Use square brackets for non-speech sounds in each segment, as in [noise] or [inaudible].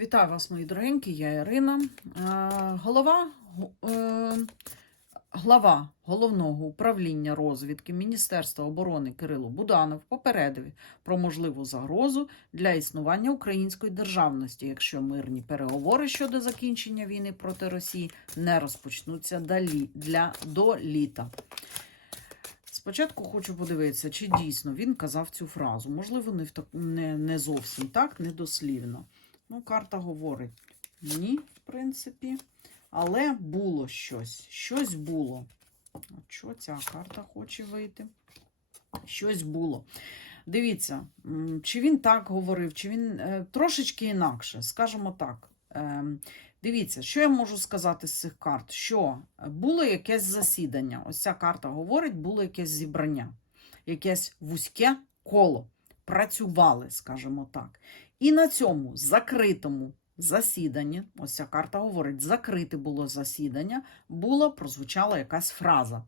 Вітаю вас, мої дорогенькі, я Ірина. Е, Голова, е, глава головного управління розвідки Міністерства оборони Кирило Буданов попередив про можливу загрозу для існування української державності, якщо мирні переговори щодо закінчення війни проти Росії не розпочнуться далі, для, до літа. Спочатку хочу подивитися, чи дійсно він казав цю фразу. Можливо, не, не, не зовсім так, недослівно. Ну, карта говорить ні, в принципі. Але було щось. Щось було. От що ця карта хоче вийти? Щось було. Дивіться, чи він так говорив, чи він е, трошечки інакше, скажімо так. Е, Дивіться, що я можу сказати з цих карт? Що було якесь засідання. Ось ця карта говорить, було якесь зібрання, якесь вузьке коло. Працювали, скажімо так. І на цьому закритому засіданні, ось ця карта говорить, закрите було засідання, була прозвучала якась фраза.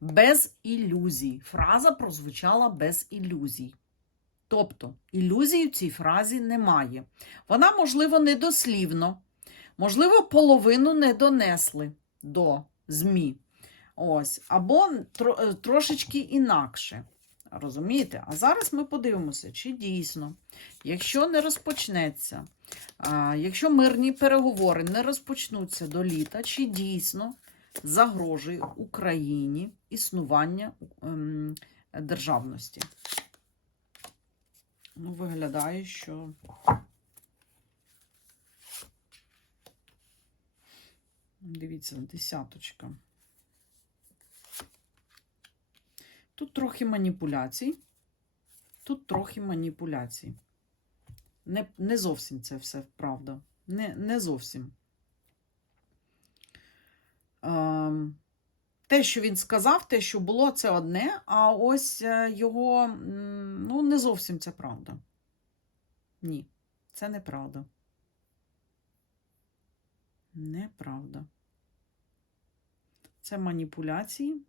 Без ілюзій. Фраза прозвучала без ілюзій. Тобто ілюзій в цій фразі немає. Вона, можливо, недослівно, можливо, половину не донесли до ЗМІ. Ось, або е, трошечки інакше. Розумієте? А зараз ми подивимося, чи дійсно, якщо не розпочнеться, а, якщо мирні переговори не розпочнуться до літа, чи дійсно загрожує Україні існування ем, державності? Ну, виглядає, що. Дивіться, десяточка. Тут трохи маніпуляцій. Тут трохи маніпуляцій. Не, не зовсім це все правда. Не, не зовсім. Ем, те, що він сказав, те, що було, це одне, а ось е, його, ну, не зовсім це правда. Ні, це неправда. Неправда. Це маніпуляції.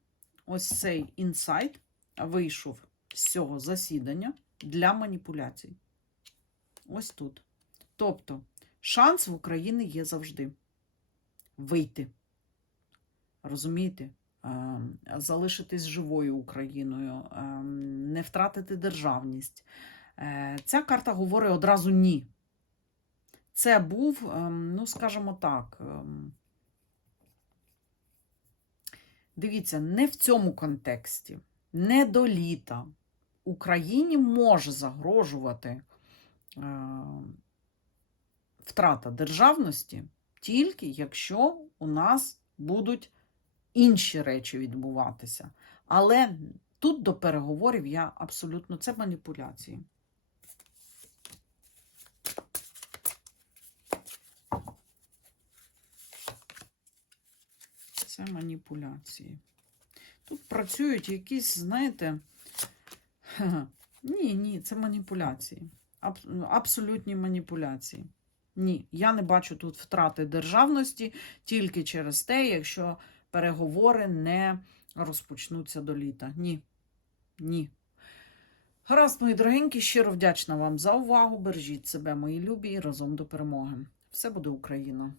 Ось цей інсайт вийшов з цього засідання для маніпуляцій. Ось тут. Тобто, шанс в Україні є завжди вийти. Розумієте? Ем, Залишитись живою Україною, ем, не втратити державність. Е, Ця карта говорить одразу ні. Це був, ем, ну, скажімо так, дивіться, не в цьому контексті, не до літа. Україні може загрожувати е, втрата державності тільки якщо у нас будуть інші речі відбуватися. Але тут до переговорів я абсолютно це маніпуляції. Це маніпуляції. Тут працюють якісь, знаєте, [laughs] ні, ні, це маніпуляції. Аб- Абсолютні маніпуляції. Ні, я не бачу тут втрати державності тільки через те, якщо переговори не розпочнуться до літа. Ні. Ні. Гаразд, мої дорогенькі, щиро вдячна вам за увагу. Бережіть себе, мої любі, і разом до перемоги. Все буде Україна!